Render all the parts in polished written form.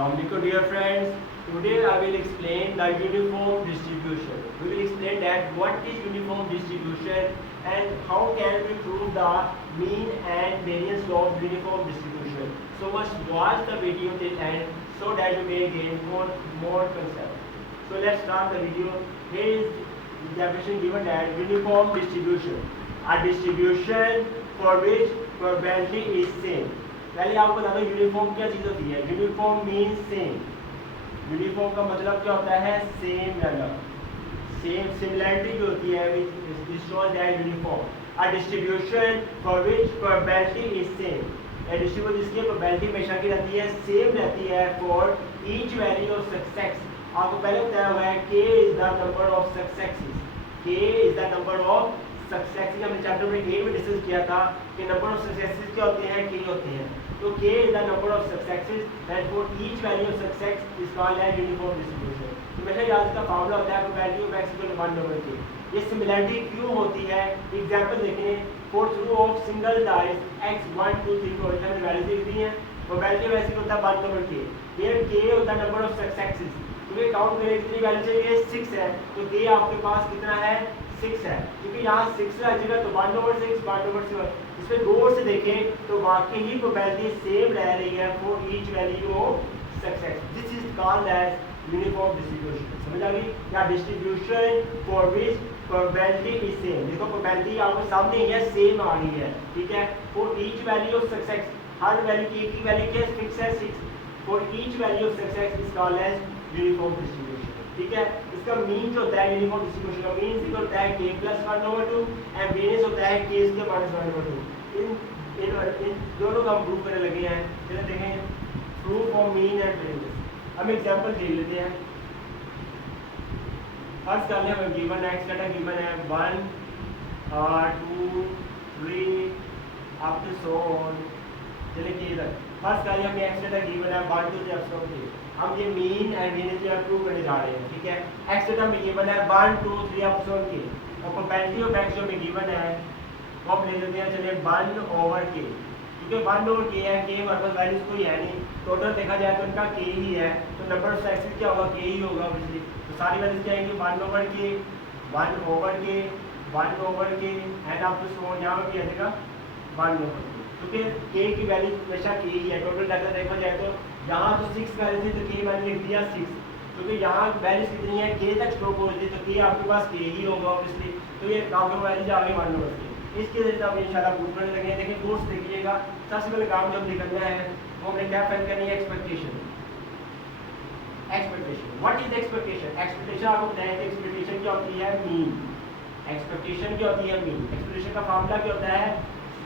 Assalamualaikum dear friends. Today I will explain the uniform distribution. We will explain that what is uniform distribution and how can we prove the mean and variance law of uniform distribution. So must watch the video till end so that you may gain more concept. So let's start the video. Here is the definition given that uniform distribution. A distribution for which probability is same. पहले आपको बता दो uniform क्या चीज़ होती है. Uniform mean same. Uniform का मतलब क्या होता है? सेम रहना. सेम सिमिलरिटी जो होती है which shows that uniform. A distribution for which probability is same. Distribution जिसकी प्रोबेबिलिटी हमेशा की रहती है सेम रहती है for each value of success. आपको पहले बताया हुआ है k is the number of successes. k is the number of successes. हमने चैप्टर में k में डिस्कस किया था कि नंबर ऑफ सक्सेसेस क्या होते हैं? k होते हैं. तो k is the number of successes and for each value of success is called as uniform distribution. तो मेरा याद का फार्मूला होता है probability of x equal to 1 over k. ये सिमिलरिटी क्यों होती है? एग्जांपल देखें. for through of single dice x 1 2 3 4 हमने वैल्यू लिख दी है. probability of x होता है 1 over k. here k होता है number of successes. तो ये काउंट करें कितनी वैल्यू चाहिए? 6 है. तो k आपके पास कितना है? 6 है. क्योंकि यहाँ 6 आ जाएगा तो 1 over 6 1 over 7. इसमें गौर से देखें तो वाकई ही प्रोबेबिलिटी सेम रह रही है for each value of success. This is called as uniform distribution. समझ आ गई? या distribution for which probability is same. देखो प्रोबेबिलिटी आपको सामने ही है, सेम आ रही है. ठीक है. For each value of success हर वैल्यू की वैल्यू क्या फिक्स है? 6. For each value of success is called as uniform distribution. ठीक है. इसका मीन जो होता है यूनिफॉर्म डिस्ट्रीब्यूशन का मीन इक्वल होता है k plus 1 over 2 and variance होता है k इसके minus 1 over 2. इन दोनों का हम प्रूव करने लगे हैं. चलिए देखें proof of mean and variance. हम एग्जांपल देख लेते हैं. फर्स्ट कर लें हम गिवन x डाटा गिवन है 1 2 3 अप टू सो ऑन. चलिए के तक फर्स्ट कर लिया. हमें x डाटा गिवन है 1 2 3 अप टू के. हम ये मीन एंड वेरिएंस जो प्रूव करने जा रहे हैं. ठीक है. x डाटा में गिवन है 1 2 3 अप टू के और प्रोबेबिलिटी ऑफ x जो हमें गिवन है वो आप ले लेते हैं. चलिए 1 over k. क्योंकि 1 over k है, k हमारे पास वैल्यूज कोई है नहीं. टोटल देखा जाए तो इनका k ही है. तो नंबर ऑफ सक्सेस क्या होगा? k ही होगा ऑब्वियसली. तो सारी वैल्यूज क्या आएंगी? 1 over k 1 over k 1 over k and up to so यहाँ पर भी आ जाएगा 1 over k. क्योंकि k की वैल्यू हमेशा k ही है. टोटल डाटा देखा जाए तो यहाँ तो 6 वैल्यू थी तो k मैंने लिख दिया 6. क्योंकि यहाँ वैल्यूज कितनी है? k तक स्टॉप हो रही थी तो k आपके पास k ही होगा ऑब्वियसली. तो ये काउंटर वैल्यूज आ गई 1 over k. इसके जरिए आप इंशाल्लाह प्रूव करने लगे. देखिए कोर्स देखिएगा. सबसे पहले काम जो हमने करना है वो हमने क्या फाइंड करनी है? Expectation. Expectation what is expectation? Expectation आपको बताया कि एक्सपेक्टेशन क्या होती है? मीन. एक्सपेक्टेशन क्या होती है? मीन. एक्सपेक्टेशन का फार्मूला क्या होता है?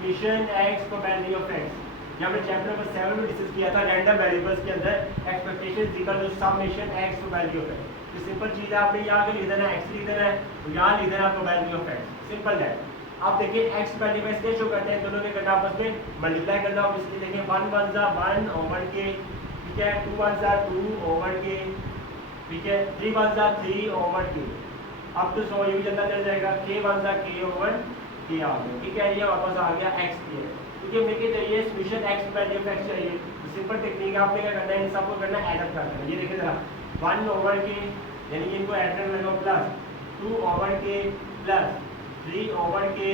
Summation x probability of x. ये हमने चैप्टर नंबर 7 में डिस्कस किया था. रैंडम वेरिएबल्स के अंदर expectation is equal to summation x probability of x. तो सिंपल चीज है. आपने यहाँ पे लिख देना है x लिख देना है और यहाँ लिख देना है probability of x. Simple that. आप देखिए x मल्टीप्लाई कैसे शो करते हैं? दोनों ने करना आपस में मल्टीप्लाई करना. और इसलिए देखिए 1 1 जा 1 over k. ठीक है. 2 1 जा 2 over k. ठीक है. 3 1 जा 3 over k. अब तो सो ये भी चलता चल जाएगा. k 1 जा k over k आ गया. ठीक है. ये वापस आ गया x के. ठीक है. मेरे चाहिए summation x value of x चाहिए. तो सिंपल टेक्निक आपने क्या करना है? इन सबको करना है ऐड अप करना है. ये देखिए जरा 1 over k यानी इनको ऐड करना है plus 2 over k plus 3 over k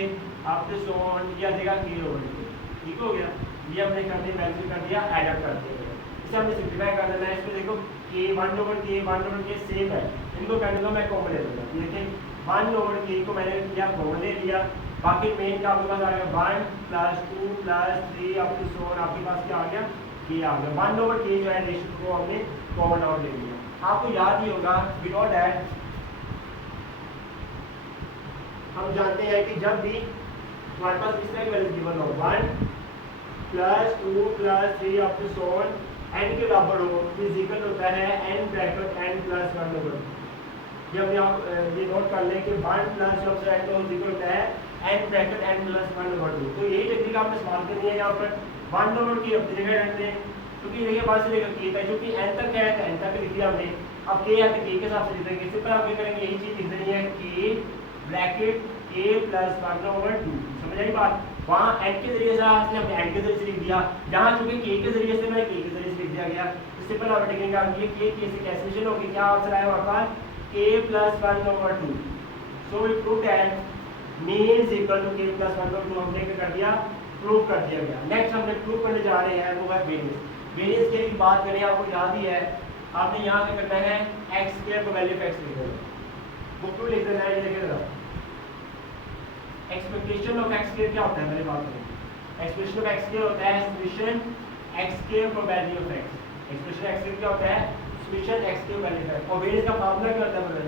up to so on. ये आ जाएगा k over k. ठीक हो गया. ये हमने कर दिया वैल्यू कर दिया ऐड अप कर दिया. इसे हमने सिंपलीफाई कर देना है. इसमें देखो k 1 over k सेम है. इनको करने को मैं कॉमन ले लूंगा. देखिए 1 over k को मैंने किया कॉमन ले लिया. बाकी मेन का आपके पास आ गया 1 plus 2 plus 3 up to so on. आपके पास क्या आ गया? k आ गया. 1 over k जो है रेशियो को हमने कॉमन आउट ले लिया. आपको याद ही होगा बिकॉज दैट हम जानते हैं कि जब भी हमारे पास इस तरह की वैल्यू गिवन हो 1 plus 2 plus 3 up to so on n के बराबर हो इज इक्वल होता है n bracket n plus 1 over. ये हमने आप ये नोट कर लें कि 1 प्लस जब से n को इक्वल होता है n bracket n plus 1 over 2. तो यही टेक्निक आपने इस्तेमाल करनी है. यहाँ पर 1 ओवर की अपनी जगह रखते हैं क्योंकि देखिए बात से लेकर k तक क्योंकि n तक क्या है तो n तक लिख दिया हमने. अब k है तो k के हिसाब से लिख देंगे. सिंपल आप क्या करेंगे? यही चीज लिख देनी है k bracket a plus 1 over 2. समझ आई बात? वहाँ n के जरिए से हमने n के जरिए से लिख दिया. यहाँ चूंकि k के जरिए से मैंने k के जरिए से लिख दिया दिया गया। तो सिंपल आप टेक्निक आ गई के से कैंसिलेशन होगी, क्या आंसर आया हमारे पास k + 1/2। So we prove that mean is equal to k + 1/2। हमने क्या कर दिया, प्रूव कर दिया गया। नेक्स्ट हमने प्रूव करने जा रहे हैं वो है वेरिएंस। वेरिएंस के लिए बात करें, आपको याद ही है, आपने यहाँ क्या करना है x² को वैल्यू ऑफ x लिख देना, बुक टू लिख देना है। ये देखिए जरा एक्सपेक्टेशन ऑफ x² क्या होता है, मेरे बात करें। एक्सपेक्टेशन ऑफ x² होता है समेशन x² को value of x। Expectation x² क्या होता है, summation x² value of x। और वेरिएंस का फार्मूला क्या होता है,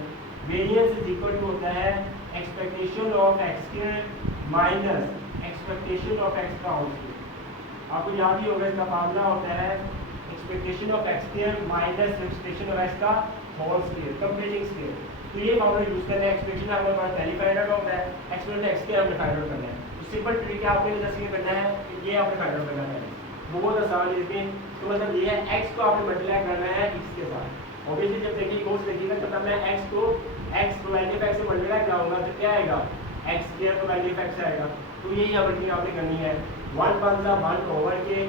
वेरिएंस इज इक्वल टू होता है expectation of x² minus expectation of x का होल स्क्वायर। आपको याद ही होगा इसका फार्मूला होता है expectation of x² minus expectation of x का होल स्क्वायर, कंप्लीटिंग स्क्वायर। तो ये फार्मूला यूज करना है। एक्सपेक्टेशन हमारे पास पहले फाइंड आउट होता है, एक्सपेक्टेशन x² हमने फाइंड आउट करना है। तो सिंपल ट्रिक है, आपने जैसे ये करना है, ये आपने फाइंड आउट करना है, बहुत आसान है। इसमें तो मतलब ये है x को आपने मल्टीप्लाई करना है x के साथ। ऑब्वियसली जब देखिए कोर्स देखिएगा तब मैं x को वैल्यू ऑफ x से मल्टीप्लाई कराऊंगा तो क्या आएगा, x² को वैल्यू ऑफ x आएगा। तो यही यहाँ आपने करनी है 1 × 1 ओवर के,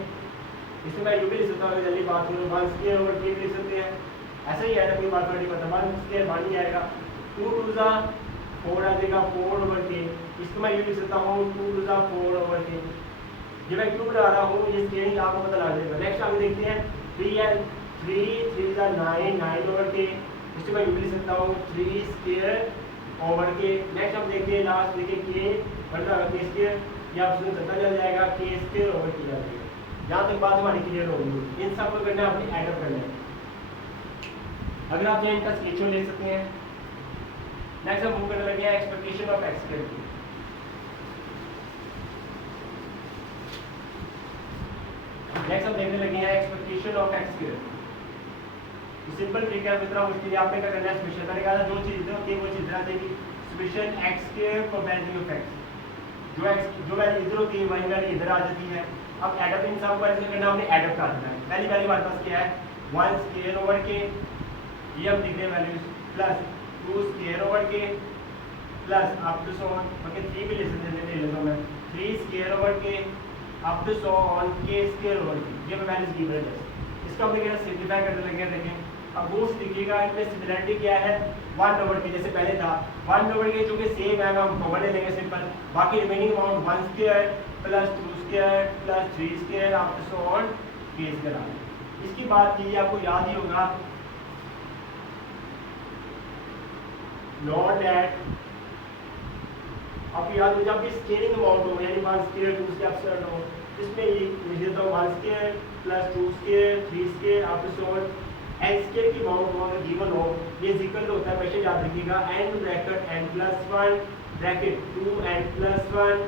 इसमें मैं यू भी लिख सकता हूँ, जल्दी बात करूँ 1² ओवर के लिख सकते हैं, ऐसा ही है ना, कोई बात नहीं पता 1² 1 ही आएगा। 2 × 2 = 4 आ जाएगा 4 ओवर के, इसको मैं ये लिख सकता हूँ 2 × 4 ओवर के। ये मैं क्यों बना रहा हूँ, ये स्केलिंग आपको पता लग जाएगा। नेक्स्ट हम देखते हैं 3 है, 3 × 9 9 ओवर के, इसको मैं ये लिख सकता हूँ 3² ओवर के। नेक्स्ट हम देखते हैं लास्ट देखिए के मतलब k², या आपको पता चल जाएगा k² ओवर के आ जाएगा। यहाँ तक बात हमारी क्लियर होगी। इन सब को करना है, अपनी ऐड अप करना है। अगर आप चाहें इनका स्केच ले सकते हैं। नेक्स्ट हम मूव करने लगे हैं एक्सपेक्टेशन ऑफ x²। नेक्स्ट हम देखने लगे हैं expectation of x²। Simple trick है, इतना मुश्किल है। आपने क्या करना है, समेशन मैंने कहा था जो चीज इधर होती है वो चीज इधर आ जाएगी। समेशन x² को वैल्यू ऑफ x, जो वैल्यू इधर होती है वही वैल्यू इधर आ जाती है। अब एडअप इन सब को ऐसे करना, हमने एडअप कर देना है। पहली वाली हमारे पास क्या है 1² ओवर के, ये हम लिख रहे हैं values, plus 2² over k plus up to so on, okay 3 भी ले लेता हूं मैं, 3² over k up to so on k² over k. ये मैं वैल्यूज गिवन है। इसका हमने क्या सिंपलीफाई करने लगे हैं। देखें अब वो देखिएगा, इसमें सिमिलरिटी क्या है 1 ओवर के, जैसे पहले था 1 ओवर के, जो कि सेम है हम कॉमन ले लेंगे सिंपल। बाकी remaining amount 1² plus 2² plus 3² up to so on k²। इसकी बात कीजिए, आपको याद ही होगा नॉट दैट, आपको याद हो जब भी स्केलिंग अमाउंट हो यानी 1² 2² अपसर्ड हो, इसमें ये लिख देता हूँ 1² plus 2² 3² up to so on x² की अमाउंट हो गिवन हो, ये इक्वल होता है, हमेशा याद रखिएगा n bracket n+1 bracket 2n+1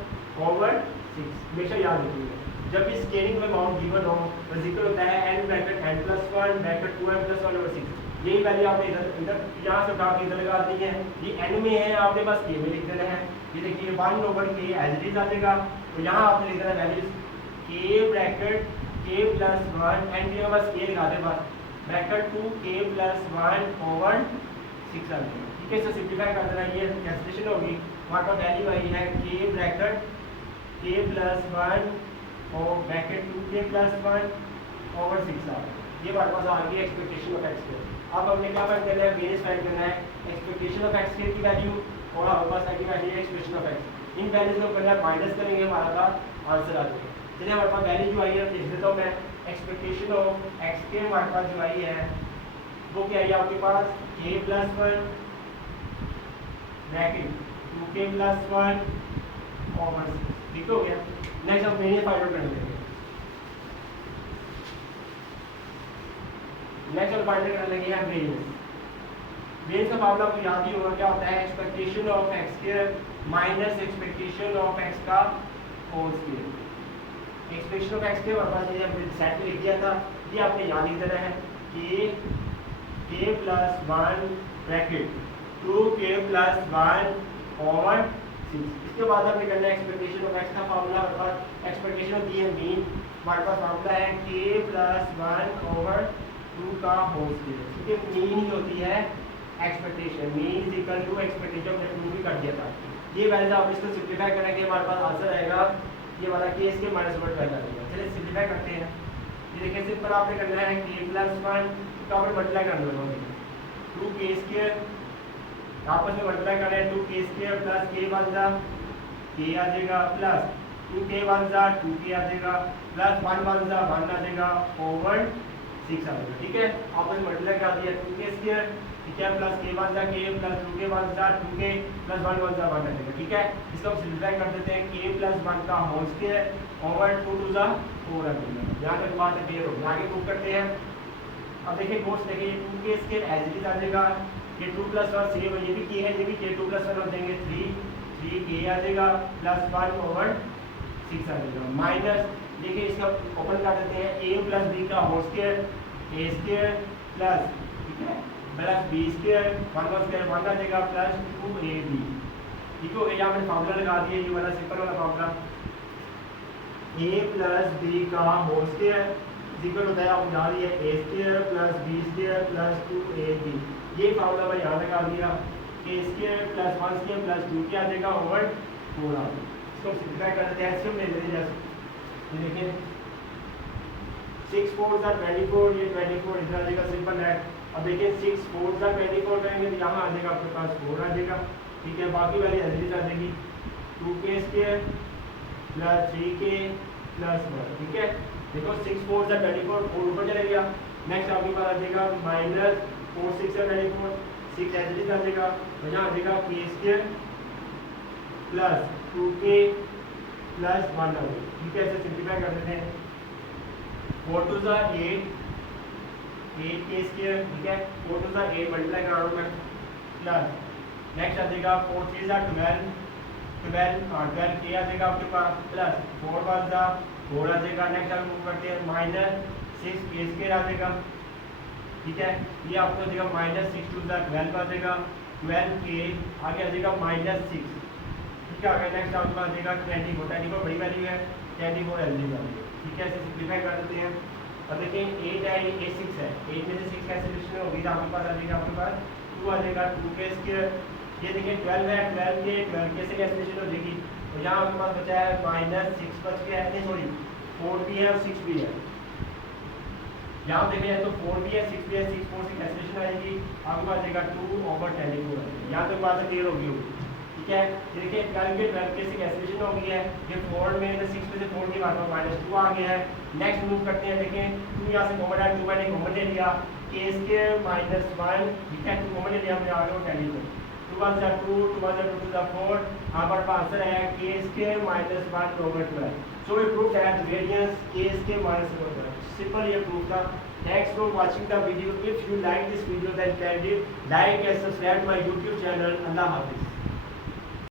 over 6, हमेशा याद रखिएगा। जब भी स्केलिंग में अमाउंट गिवन हो तो इक्वल होता है n bracket n+1 bracket 2n+1 over 6। यही वैल्यू आपने इधर यहाँ से उठा के इधर लगा दी है। ये n में है, आपने बस k में लिख देना है। ये देखिए 1 over k as it is आ जाएगा। तो यहाँ आपने लिख देना values k bracket k+1 and के बस k लगा दे बस ब्रैकेट 2k+1 ओवर 6 आ जाएगा। ठीक है, इसे सिंपलीफाई कर देना, ये कैंसिलेशन होगी। हमारे पास वैल्यू आई है k ब्रैकेट k+1 और ब्रैकेट 2k+1 ओवर 6 आ गया। ये हमारे पास आ गई एक्सपेक्टेशन ऑफ x²। अब हमने क्या फाइंड करना है, वेरिएंस फाइंड करना है। एक्सपेक्टेशन ऑफ x² की वैल्यू और हमारे पास आएगी value expectation of x। In values को करना माइनस करेंगे, हमारा का आंसर आ जाएगा। चलिए हमारे पास वैल्यू जो आई है लिख देता हूँ मैं। एक्सपेक्टेशन ऑफ x² हमारे पास जो आई है वो क्या है आपके पास k+1 ब्रैकेट 2k+1 ओवर 6। ठीक हो गया। नेक्स्ट हम वेरिएंस फाइंड आउट करेंगे। नेक्स्ट हम फाइंड करने लगे हैं वेरिएंस। वेरिएंस का फार्मूला आपको याद ही होगा, क्या होता है expectation of x² minus expectation of x का whole square. Expectation of x² हमारे पास ये हमने सेट में लिख दिया था, ये आपने याद ही देना है कि k+1 ब्रैकेट 2k+1 ओवर 6। इसके बाद आपने करना है एक्सपेक्टेशन ऑफ x का फार्मूला हमारे पास एक्सपेक्टेशन ऑफ दी है मीन, हमारे पास फार्मूला है k+1 ओवर 2 का होल स्क्वायर। क्योंकि मीन ही होती है expectation, mean is equal to expectation हमने प्रूव भी कर दिया था। ये वैल्यू आप इसको सिंपलीफाई करेंगे, हमारे पास आंसर आएगा ये वाला k इसके -1 वैल्यू आ जाएगा। चलिए सिंपलीफाई करते हैं। ये देखिए सिंपल आपने करना है k प्लस 1 तो आपने मल्टीप्लाई कर दो 2k स्क्वायर आपस में मल्टीप्लाई करना है 2k square plus k one जा k आ जाएगा प्लस 2k वन जा 2k आ जाएगा प्लस 1 वन जा 1 आ जाएगा ओवर 6 आ जाएगा। ठीक है आपस में मल्टीप्लाई कर दिया 2k स्क्वायर ठीक है प्लस k वन जा k प्लस 2k वन जा 2k प्लस 1 वन जा 1 आ जाएगा। ठीक है इसको हम सिंपलीफाई कर देते हैं k प्लस 1 का होल स्क्वायर ओवर 2 टू जा 4 आ जाएगा। यहाँ तक बात क्लियर हो आगे प्रूव करते हैं। अब देखिए नोट्स देखिए 2k square as it is आ जाएगा ये 2 प्लस 1 सेम ये भी k है ये भी k 2 प्लस 1 हो जाएंगे 3k आ जाएगा प्लस 1 ओवर 6 आ जाएगा माइनस देखिए इसका ओपन कर देते हैं a प्लस b का whole square a square plus ठीक है प्लस b स्क्वायर 1 स्क्वायर 1 आ जाएगा प्लस 2ab ठीक है यहाँ मैंने फार्मूला लगा दिया ये वाला सिंपल वाला फार्मूला a प्लस b का होल स्क्वायर इक्वल होता है आपको बता दिया a square plus b square plus 2ab ये फार्मूला मैं यहाँ लगा दिया a square plus 1 square plus 2 क्या आ जाएगा ओवर 4 आ जाएगा। इसको सिंपलीफाई कर देते हैं एलसीएम ले लेते हैं जैसे ये देखिए 6 4 24 ये 24 इधर आ जाएगा सिंपल है। अब देखिए 6 4 24 करेंगे तो यहाँ आ जाएगा आपके पास 4 आ जाएगा ठीक है बाकी वाली एलसीएम आ जाएगी 2k square plus 3k plus 1 ठीक है देखो 6 4 24 4 ऊपर चले गया नेक्स्ट आपके पास आ जाएगा माइनस 4 6 24 6 एज इट इज आ जाएगा तो यहाँ आ जाएगा k square plus 2k plus 1 आ जाएगा ठीक है इसे सिंपलीफाई कर देते हैं 4 टू ज़ा 8 8k स्क्वायर ठीक है 4 टू ज़ा 8 मल्टीप्लाई करा रहा हूँ मैं प्लस नेक्स्ट आ जाएगा 4 3 ज़ा 12 12k आ जाएगा आपके पास प्लस 4 1 ज़ा 4 आ जाएगा नेक्स्ट आप मूव करते हैं माइनस 6k स्क्वायर आ जाएगा ठीक है ये आपको आ जाएगा माइनस 6 टू ज़ा 12 आ जाएगा 12k आगे आ जाएगा माइनस 6 ठीक है आगे नेक्स्ट आपके पास आ जाएगा 24 बड़ी वैल्यू है 24 एलजीब्रा ठीक है इसे सिंपलीफाई कर देते हैं। अब देखिए 8 है ये 6 है 8 में से 6 का सॉल्यूशन होगी तो आपके पास आ जाएगा आपके पास 2 आ जाएगा 2k स्क्वायर ये देखिए 12 है 12k से कैंसिलेशन हो जाएगी तो यहाँ आपके पास बचा है माइनस 6 बच गया है सॉरी 4 भी है और 6 भी है यहाँ देखिए तो 4 भी है 6 भी है 6 4 से कैंसिलेशन आएगी आपके पास आ जाएगा 2 ओवर 24 यहाँ तक बात क्लियर होगी ठीक है देखिए 12 से कैंसिलेशन हो गई है ये 4 में से 6 में से 4 की बात में माइनस 2 आ गया है। नेक्स्ट मूव करते हैं देखें 2 यहाँ से कॉमन है 2 मैंने कॉमन ले लिया k स्क्वायर माइनस 1 ठीक है 2 कॉमन ले लिया हमने आगे टैली को 2 1 जा 2 2 1 जा 2 जा 4 हमारे पास आंसर है k square minus 1 over 12 so we prove that variance k square minus 1 over 12 simple ये प्रूफ था। Thanks for watching the video. If you like this video then kindly like and subscribe my YouTube channel. Allah Hafiz.